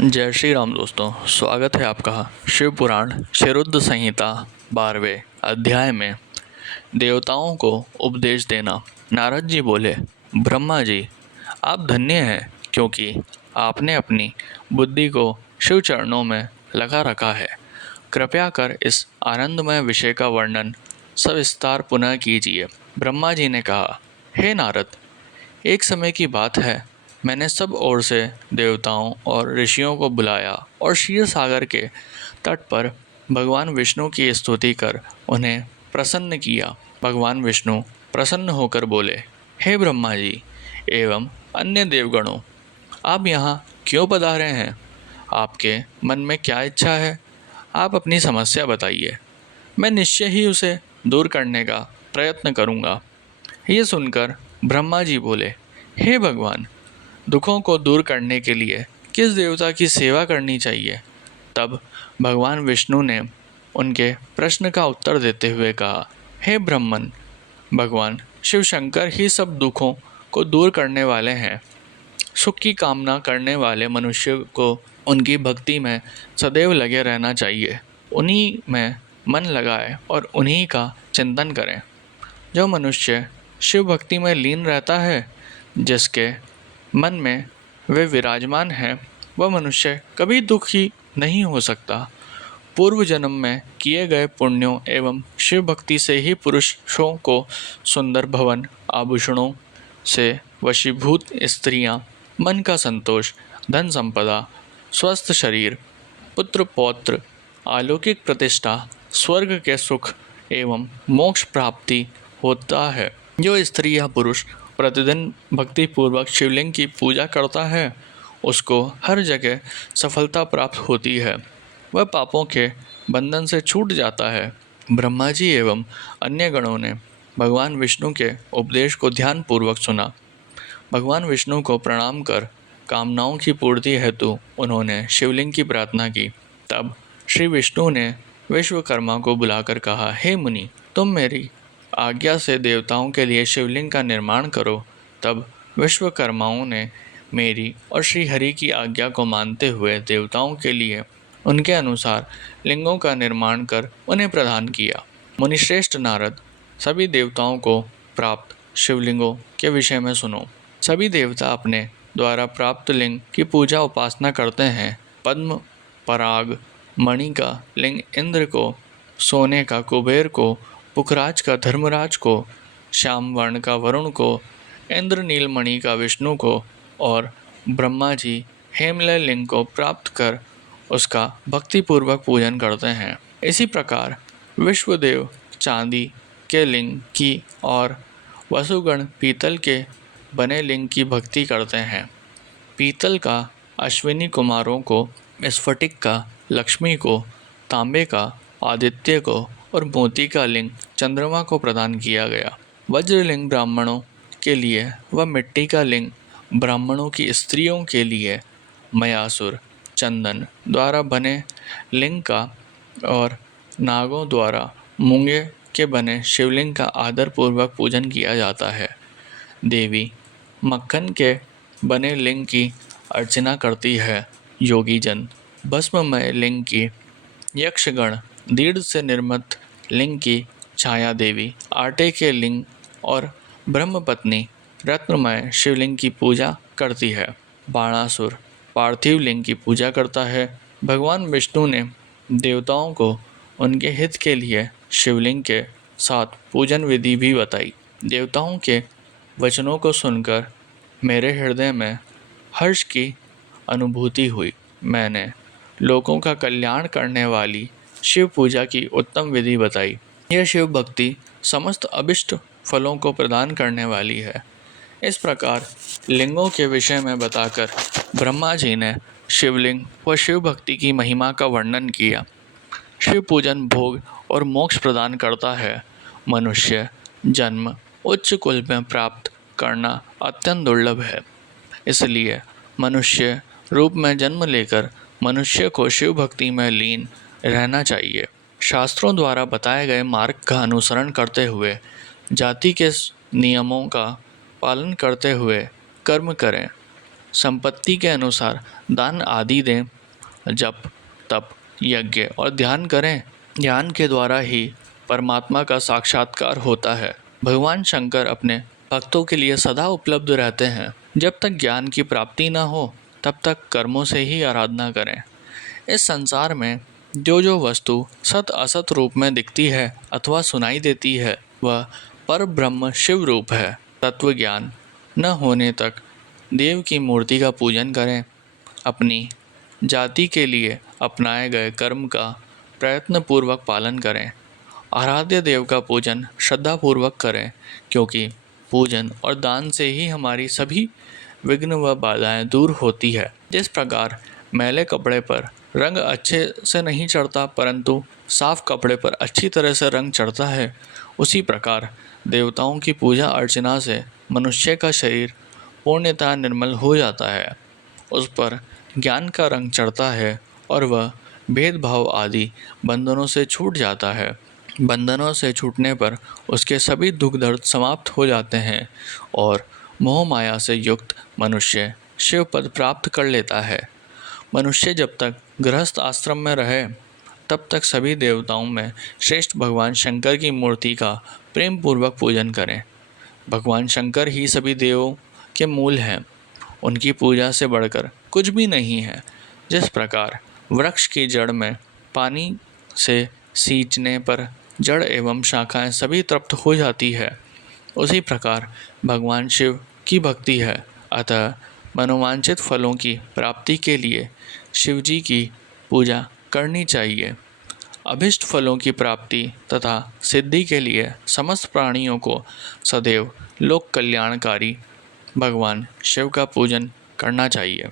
जय श्री राम दोस्तों, स्वागत है आपका शिव पुराण क्षीरोद संहिता 12वें अध्याय में। देवताओं को उपदेश देना। नारद जी बोले, ब्रह्मा जी, आप धन्य हैं क्योंकि आपने अपनी बुद्धि को शिव चरणों में लगा रखा है। कृपया कर इस आनंदमय विषय का वर्णन सविस्तार पुनः कीजिए। ब्रह्मा जी ने कहा, हे नारद, एक समय की बात है, मैंने सब ओर से देवताओं और ऋषियों को बुलाया और क्षीर सागर के तट पर भगवान विष्णु की स्तुति कर उन्हें प्रसन्न किया। भगवान विष्णु प्रसन्न होकर बोले, हे ब्रह्मा जी एवं अन्य देवगणों, आप यहाँ क्यों पधारे हैं? आपके मन में क्या इच्छा है? आप अपनी समस्या बताइए, मैं निश्चय ही उसे दूर करने का प्रयत्न करूँगा। ये सुनकर ब्रह्मा जी बोले, हे भगवान, दुखों को दूर करने के लिए किस देवता की सेवा करनी चाहिए? तब भगवान विष्णु ने उनके प्रश्न का उत्तर देते हुए कहा, हे ब्रह्मन, भगवान शिव शंकर ही सब दुखों को दूर करने वाले हैं। सुख की कामना करने वाले मनुष्य को उनकी भक्ति में सदैव लगे रहना चाहिए। उन्हीं में मन लगाए और उन्हीं का चिंतन करें। जो मनुष्य शिव भक्ति में लीन रहता है, जिसके मन में वे विराजमान है, वह मनुष्य कभी दुखी नहीं हो सकता। पूर्व जन्म में किए गए पुण्यों एवं शिव भक्ति से ही पुरुषों को सुंदर भवन, आभूषणों से वशीभूत स्त्रियां, मन का संतोष, धन संपदा, स्वस्थ शरीर, पुत्र पौत्र, अलौकिक प्रतिष्ठा, स्वर्ग के सुख एवं मोक्ष प्राप्ति होता है। जो स्त्री या पुरुष प्रतिदिन भक्तिपूर्वक शिवलिंग की पूजा करता है, उसको हर जगह सफलता प्राप्त होती है। वह पापों के बंधन से छूट जाता है। ब्रह्मा जी एवं अन्य गणों ने भगवान विष्णु के उपदेश को ध्यानपूर्वक सुना। भगवान विष्णु को प्रणाम कर कामनाओं की पूर्ति हेतु उन्होंने शिवलिंग की प्रार्थना की। तब श्री विष्णु ने विश्वकर्मा को बुलाकर कहा, हे मुनि, तुम मेरी आज्ञा से देवताओं के लिए शिवलिंग का निर्माण करो। तब विश्वकर्माओं ने मेरी और श्री हरि की आज्ञा को मानते हुए देवताओं के लिए उनके अनुसार लिंगों का निर्माण कर उन्हें प्रदान किया। मुनिश्रेष्ठ नारद, सभी देवताओं को प्राप्त शिवलिंगों के विषय में सुनो। सभी देवता अपने द्वारा प्राप्त लिंग की पूजा उपासना करते हैं। पद्म पराग मणि का लिंग इंद्र को, सोने का कुबेर को, पुखराज का धर्मराज को, श्याम वर्ण का वरुण को, इंद्र नीलमणि का विष्णु को और ब्रह्मा जी हेमलय लिंग को प्राप्त कर उसका भक्तिपूर्वक पूजन करते हैं। इसी प्रकार विश्वदेव चांदी के लिंग की और वसुगण पीतल के बने लिंग की भक्ति करते हैं। पीतल का अश्विनी कुमारों को, स्फटिक का लक्ष्मी को, तांबे का आदित्य को और मोती का लिंग चंद्रमा को प्रदान किया गया। वज्रलिंग ब्राह्मणों के लिए व मिट्टी का लिंग ब्राह्मणों की स्त्रियों के लिए मयासुर चंदन द्वारा बने लिंग का और नागों द्वारा मूंगे के बने शिवलिंग का आदरपूर्वक पूजन किया जाता है। देवी मक्खन के बने लिंग की अर्चना करती है। योगी जन भस्ममय लिंग की, यक्षगण दीढ़ से निर्मित लिंग की, छाया देवी आटे के लिंग और ब्रह्मपत्नी रत्नमय शिवलिंग की पूजा करती है। बाणासुर पार्थिव लिंग की पूजा करता है। भगवान विष्णु ने देवताओं को उनके हित के लिए शिवलिंग के साथ पूजन विधि भी बताई। देवताओं के वचनों को सुनकर मेरे हृदय में हर्ष की अनुभूति हुई। मैंने लोगों का कल्याण करने वाली शिव पूजा की उत्तम विधि बताई। यह शिव भक्ति समस्त अभिष्ट फलों को प्रदान करने वाली है। इस प्रकार लिंगों के विषय में बताकर ब्रह्मा जी ने शिवलिंग व शिव भक्ति की महिमा का वर्णन किया। शिव पूजन भोग और मोक्ष प्रदान करता है। मनुष्य जन्म उच्च कुल में प्राप्त करना अत्यंत दुर्लभ है। इसलिए मनुष्य रूप में जन्म लेकर मनुष्य को शिव भक्ति में लीन रहना चाहिए। शास्त्रों द्वारा बताए गए मार्ग का अनुसरण करते हुए जाति के नियमों का पालन करते हुए कर्म करें। संपत्ति के अनुसार दान आदि दें, जप तप यज्ञ और ध्यान करें। ध्यान के द्वारा ही परमात्मा का साक्षात्कार होता है। भगवान शंकर अपने भक्तों के लिए सदा उपलब्ध रहते हैं। जब तक ज्ञान की प्राप्ति न हो तब तक कर्मों से ही आराधना करें। इस संसार में जो जो वस्तु सत असत रूप में दिखती है अथवा सुनाई देती है वह पर ब्रह्म शिव रूप है। तत्व ज्ञान न होने तक देव की मूर्ति का पूजन करें। अपनी जाति के लिए अपनाए गए कर्म का प्रयत्न पूर्वक पालन करें। आराध्य देव का पूजन श्रद्धापूर्वक करें, क्योंकि पूजन और दान से ही हमारी सभी विघ्न व बाधाएं दूर होती है। जिस प्रकार मैले कपड़े पर रंग अच्छे से नहीं चढ़ता, परंतु साफ कपड़े पर अच्छी तरह से रंग चढ़ता है, उसी प्रकार देवताओं की पूजा अर्चना से मनुष्य का शरीर पूर्णतः निर्मल हो जाता है। उस पर ज्ञान का रंग चढ़ता है और वह भेदभाव आदि बंधनों से छूट जाता है। बंधनों से छूटने पर उसके सभी दुख दर्द समाप्त हो जाते हैं और मोह माया से युक्त मनुष्य शिव पद प्राप्त कर लेता है। मनुष्य जब तक गृहस्थ आश्रम में रहे तब तक सभी देवताओं में श्रेष्ठ भगवान शंकर की मूर्ति का प्रेम पूर्वक पूजन करें। भगवान शंकर ही सभी देवों के मूल हैं। उनकी पूजा से बढ़कर कुछ भी नहीं है। जिस प्रकार वृक्ष की जड़ में पानी से सींचने पर जड़ एवं शाखाएं सभी तृप्त हो जाती है, उसी प्रकार भगवान शिव की भक्ति है। अतः मनोवांछित फलों की प्राप्ति के लिए शिव जी की पूजा करनी चाहिए। अभिष्ट फलों की प्राप्ति तथा सिद्धि के लिए समस्त प्राणियों को सदैव लोक कल्याणकारी भगवान शिव का पूजन करना चाहिए।